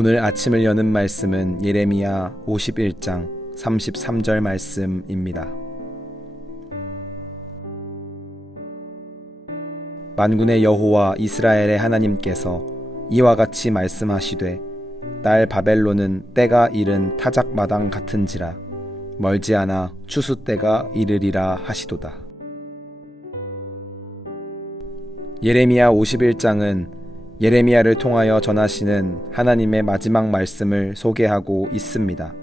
오늘 아침을 여는 말씀은 예레미야 51장 33절 말씀입니다. 만군의 여호와 이스라엘의 하나님께서 이와 같이 말씀하시되 딸 바벨론은 때가 이른 타작마당 같은지라 멀지 않아 추수 때가 이르리라 하시도다. 예레미야 51장은 예레미야를 통하여 전하시는 하나님의 마지막 말씀을 소개하고 있습니다.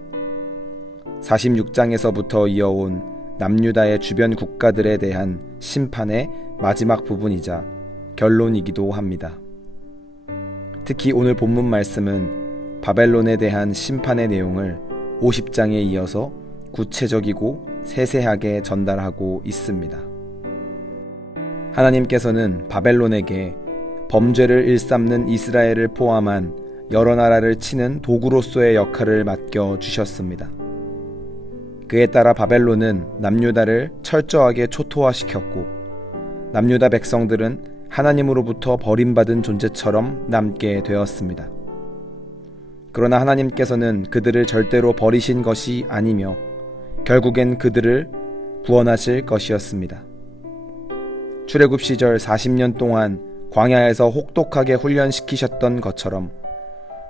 46장에서부터 이어온 남유다의 주변 국가들에 대한 심판의 마지막 부분이자 결론이기도 합니다. 특히 오늘 본문 말씀은 바벨론에 대한 심판의 내용을 50장에 이어서 구체적이고 세세하게 전달하고 있습니다. 하나님께서는 바벨론에게 범죄를 일삼는 이스라엘을 포함한 여러 나라를 치는 도구로서의 역할을 맡겨주셨습니다. 그에 따라 바벨론은 남유다를 철저하게 초토화시켰고 남유다 백성들은 하나님으로부터 버림받은 존재처럼 남게 되었습니다. 그러나 하나님께서는 그들을 절대로 버리신 것이 아니며 결국엔 그들을 구원하실 것이었습니다. 출애굽 시절 40년 동안 광야에서 혹독하게 훈련시키셨던 것처럼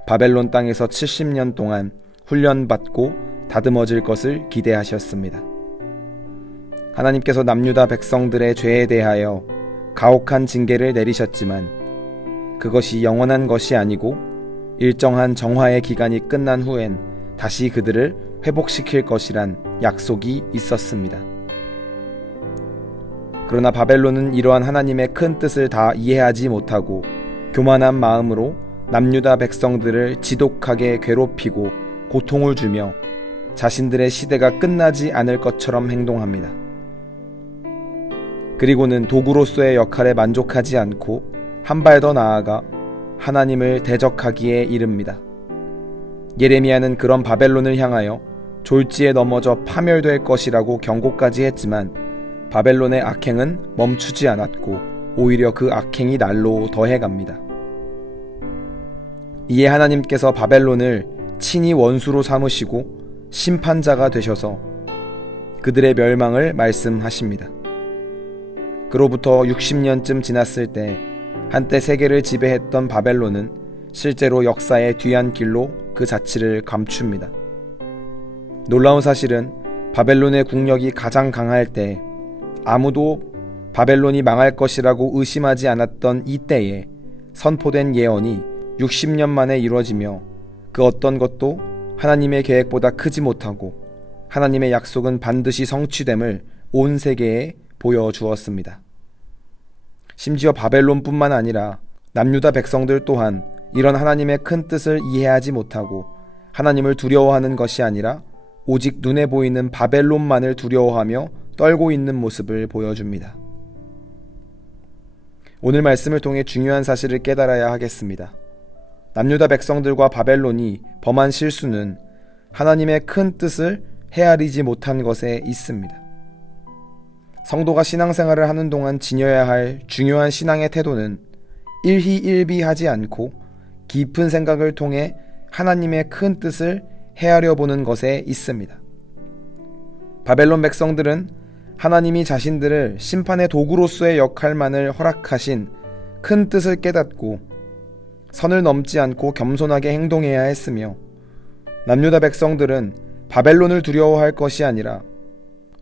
바벨론 땅에서 70년 동안 훈련받고 다듬어질 것을 기대하셨습니다. 하나님께서 남유다 백성들의 죄에 대하여 가혹한 징계를 내리셨지만 그것이 영원한 것이 아니고 일정한 정화의 기간이 끝난 후엔 다시 그들을 회복시킬 것이란 약속이 있었습니다. 그러나 바벨론은 이러한 하나님의 큰 뜻을 다 이해하지 못하고 교만한 마음으로 남유다 백성들을 지독하게 괴롭히고 고통을 주며 자신들의 시대가 끝나지 않을 것처럼 행동합니다. 그리고는 도구로서의 역할에 만족하지 않고 한 발 더 나아가 하나님을 대적하기에 이릅니다. 예레미야는 그런 바벨론을 향하여 졸지에 넘어져 파멸될 것이라고 경고까지 했지만 바벨론의 악행은 멈추지 않았고 오히려 그 악행이 날로 더해갑니다. 이에 하나님께서 바벨론을 친히 원수로 삼으시고 심판자가 되셔서 그들의 멸망을 말씀하십니다. 그로부터 60년쯤 지났을 때 한때 세계를 지배했던 바벨론은 실제로 역사의 뒤안길로 그 자취를 감춥니다. 놀라운 사실은 바벨론의 국력이 가장 강할 때 아무도 바벨론이 망할 것이라고 의심하지 않았던 이때에 선포된 예언이 60년 만에 이루어지며 그 어떤 것도 하나님의 계획보다 크지 못하고 하나님의 약속은 반드시 성취됨을 온 세계에 보여주었습니다. 심지어 바벨론뿐만 아니라 남유다 백성들 또한 이런 하나님의 큰 뜻을 이해하지 못하고 하나님을 두려워하는 것이 아니라 오직 눈에 보이는 바벨론만을 두려워하며 떨고 있는 모습을 보여줍니다. 오늘 말씀을 통해 중요한 사실을 깨달아야 하겠습니다. 남유다 백성들과 바벨론이 범한 실수는 하나님의 큰 뜻을 헤아리지 못한 것에 있습니다. 성도가 신앙생활을 하는 동안 지녀야 할 중요한 신앙의 태도는 일희일비하지 않고 깊은 생각을 통해 하나님의 큰 뜻을 헤아려 보는 것에 있습니다. 바벨론 백성들은 하나님이 자신들을 심판의 도구로서의 역할만을 허락하신 큰 뜻을 깨닫고 선을 넘지 않고 겸손하게 행동해야 했으며 남유다 백성들은 바벨론을 두려워할 것이 아니라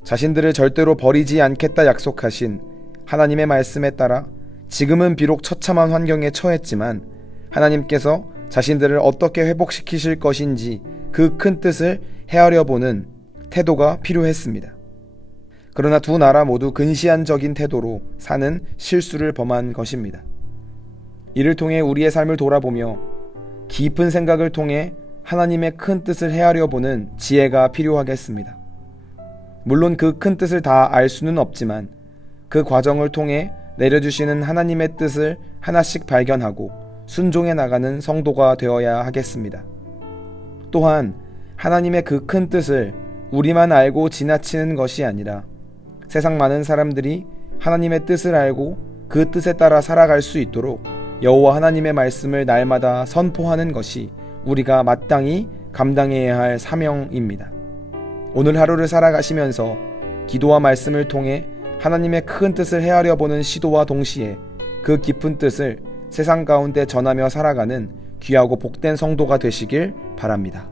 자신들을 절대로 버리지 않겠다 약속하신 하나님의 말씀에 따라 지금은 비록 처참한 환경에 처했지만 하나님께서 자신들을 어떻게 회복시키실 것인지 그 큰 뜻을 헤아려보는 태도가 필요했습니다. 그러나 두 나라 모두 근시안적인 태도로 사는 실수를 범한 것입니다. 이를 통해 우리의 삶을 돌아보며 깊은 생각을 통해 하나님의 큰 뜻을 헤아려보는 지혜가 필요하겠습니다. 물론 그 큰 뜻을 다 알 수는 없지만 그 과정을 통해 내려주시는 하나님의 뜻을 하나씩 발견하고 순종해 나가는 성도가 되어야 하겠습니다. 또한 하나님의 그 큰 뜻을 우리만 알고 지나치는 것이 아니라 세상 많은 사람들이 하나님의 뜻을 알고 그 뜻에 따라 살아갈 수 있도록 여호와 하나님의 말씀을 날마다 선포하는 것이 우리가 마땅히 감당해야 할 사명입니다. 오늘 하루를 살아가시면서 기도와 말씀을 통해 하나님의 큰 뜻을 헤아려 보는 시도와 동시에 그 깊은 뜻을 세상 가운데 전하며 살아가는 귀하고 복된 성도가 되시길 바랍니다.